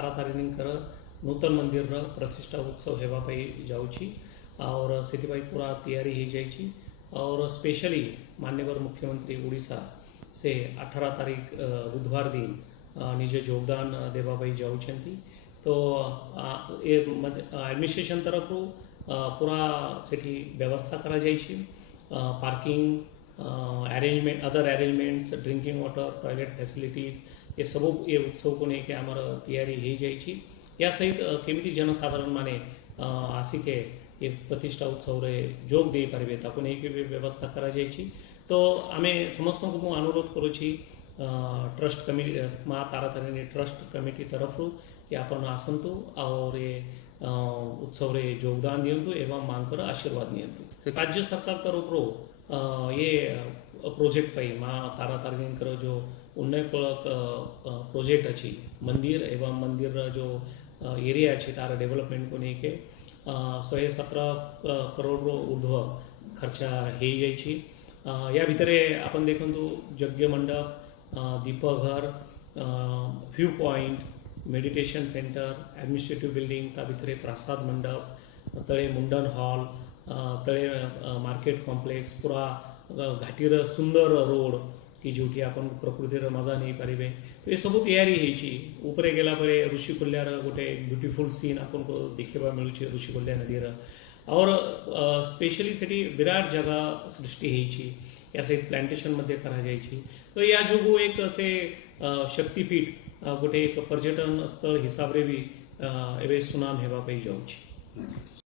तारातारिणींकर नूतन मंदिर प्रतिष्ठा उत्सव हेबाई जाऊँगी और से पूरा तैयारी हो जाइए और स्पेशली माननीय मुख्यमंत्री उड़ीसा से 18 तारीख बुधवार दिन निज योगदान देवाई जाऊँगी। तो ये एडमिनिस्ट्रेशन तरफ पूरा सेठी व्यवस्था करा जाइए, parking arrangement, other arrangements, drinking water, toilet facilities ये सब ये उत्सव को लेकिन आमर तैयारी हो जाइए। या सहित केमी जनसाधारण माने आसिके ये प्रतिष्ठा उत्सव रे जोग दे पारे ताको नहीं व्यवस्था करा जाइए। तो आमे समस्त को मु अनुरोध करुँची ट्रस्ट कमिटी माँ तारातारिणी ट्रस्ट कमिटी तरफ कि आपण आसतु और ये उत्सव रे योगदान दिंतु एवं मांकर आशीर्वाद नियंतु। राज्य सरकार तरफ ये प्रोजेक्ट पाई माँ तारातारिणी जो उन्नयन प्रोजेक्ट अच्छी मंदिर एवं मंदिर जो एरिया अच्छी तार डेवलपमेंट को लेके 117 करोड़ ऊर्ध्व खर्चा हो जाइए। या भितर आपण देखु यज्ञ मंडप, दीपघर, view point, meditation centre, administrative building, ता भितर प्रसाद मंडप, तले मुंडन हॉल, तले मार्केट कॉम्प्लेक्स, पूरा घाटीर सुंदर रोड कि जो आपन प्रकृतिर मजा नहीं पारे। तो ये सब तैयारी होती उपरे गला परे ऋषिकुल्यार गोटे ब्यूटीफुल सीन आपन को देखा मिलूँ ऋषिकुल्या नदीर और स्पेशली से विराट जगह सृष्टि होती या सहित प्लांटेशन मध्य करा जाइए। तो या जो एक से शक्तिपीठ गोटे एक पर्यटन स्थल हिसाब रे भी एवं सुनाम हेबाई जाऊँगी।